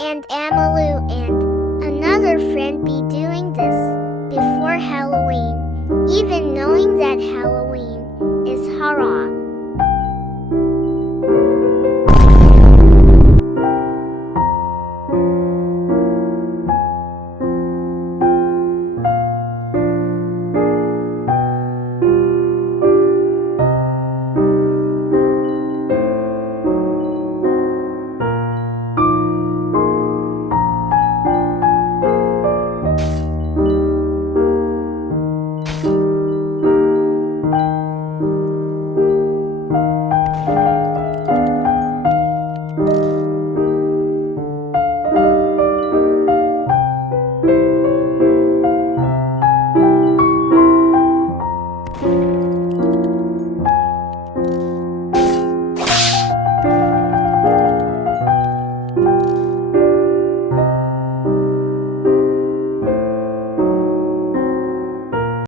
and Amalu and another friend be doing this before Halloween, even knowing that Halloween is haram.